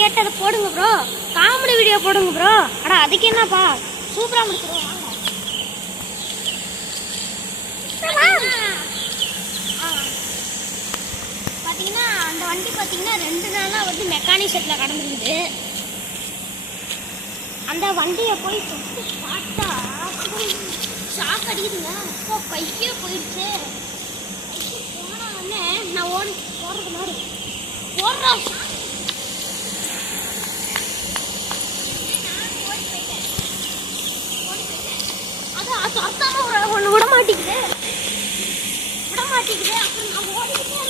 கேட்டதை போடுங்க bro, comedy video போடுங்க ப்ரோ. அடா அதுக்கு என்னப்பா, சூப்பராக முடிச்சிருவோம். பார்த்தீங்கன்னா அந்த வண்டி பார்த்தீங்கன்னா 2 நாளாக வந்து மெக்கானிக் ஷெட்டில் கடந்துருக்குது. அந்த வண்டியை போய் தொட்டு பார்த்தா ஷாக் அடிக்குதுங்க. அப்போ கையே போயிடுச்சு. கைக்கு போன உடனே நான் ஓடுறது மாதிரி ஓடுறா அதான் சொத்தாம ஒன்று விட மாட்டேங்குது. அப்புறம் நான் ஓடிக்கிட்டே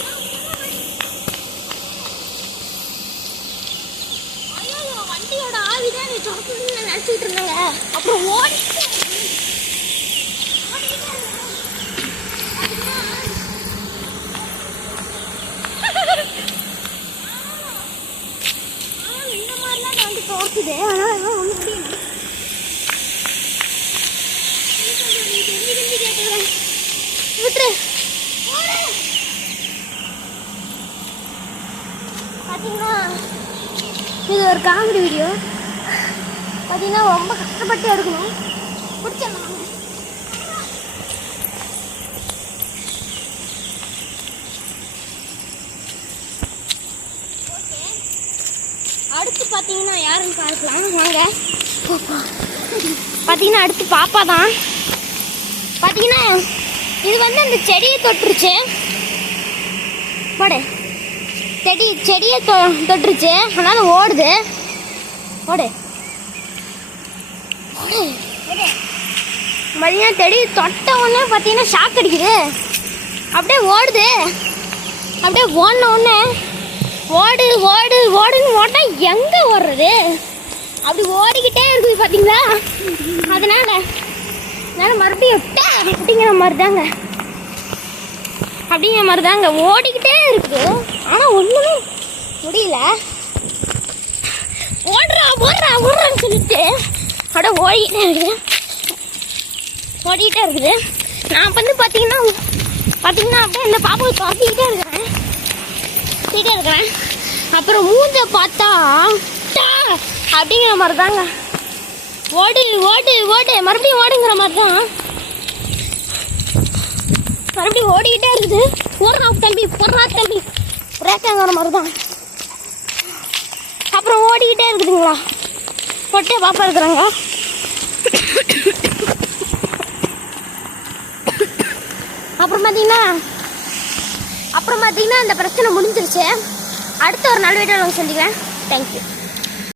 ஐயோ வண்டியோட ஆவிதான் நீ சொத்துன்னு நினைச்சிட்டு இருந்தாங்க. அப்புறம் ஓடிக்கிட்டே இந்த மாதிரிலாம் நான் வந்து தோக்குது. ஆனால் ஒன்றும் முடியல. விட்டுரு பார்த்தீங்கன்னா இது ஒரு காமெடி வீடியோ. பார்த்தீங்கன்னா ரொம்ப கஷ்டப்பட்டு எடுக்கணும். பிடிச்சிடலாம். ஓகே, அடுத்து பார்த்தீங்கன்னா யாருன்னு பார்க்கலாம் வாங்க. பார்த்தீங்கன்னா அடுத்து பாப்பா தான். பார்த்தீங்கன்னா இது வந்து அந்த செடியை தொட்டுருச்சு. போடு, செடியை தொட்டுருச்சு. அதனால ஓடுது. ஓடு பார்த்தீங்கன்னா செடி தொட்ட உடனே பார்த்தீங்கன்னா ஷாக் அடிக்குது. அப்படியே ஓடுது. அப்படியே ஓடின உடனே ஓடுன்னு ஓட்டால் எங்கே ஓடுறது? அப்படி ஓடிக்கிட்டே இருக்குது பார்த்தீங்களா? அதனால மறுபடியும் அப்படிங்கிற மாதிரி தாங்க ஓடிக்கிட்டே இருக்குது. ஆனால் ஒன்றுமே முடியல. ஓடுறான்னு சொல்லிட்டு அப்படியே ஓடிக்கிட்டே இருக்குது. நான் வந்து பார்த்தீங்கன்னா அப்படியே இந்த பாப்பாவை துரத்திக்கிட்டே இருக்கிறேன். அப்புறம் மூஞ்ச பார்த்தா அப்படிங்கிற மாதிரி தாங்க. ஓடு மறுபடியும் ஓடுங்கிற மாதிரி தான். மறுபடியும் ஓடிக்கிட்டே இருக்குது. போடுறா தம்பி ரேக்காங்கிற மாதிரி தான். அப்புறம் ஓடிக்கிட்டே இருக்குதுங்களா. பொட்டே பாப்பா இருக்கிறாங்க. அப்புறம் பார்த்தீங்கன்னா இந்த பிரச்சனை முடிஞ்சிருச்சு. அடுத்த ஒரு நல்ல வீடியோவில் சந்திக்கிறேன். தேங்க்யூ.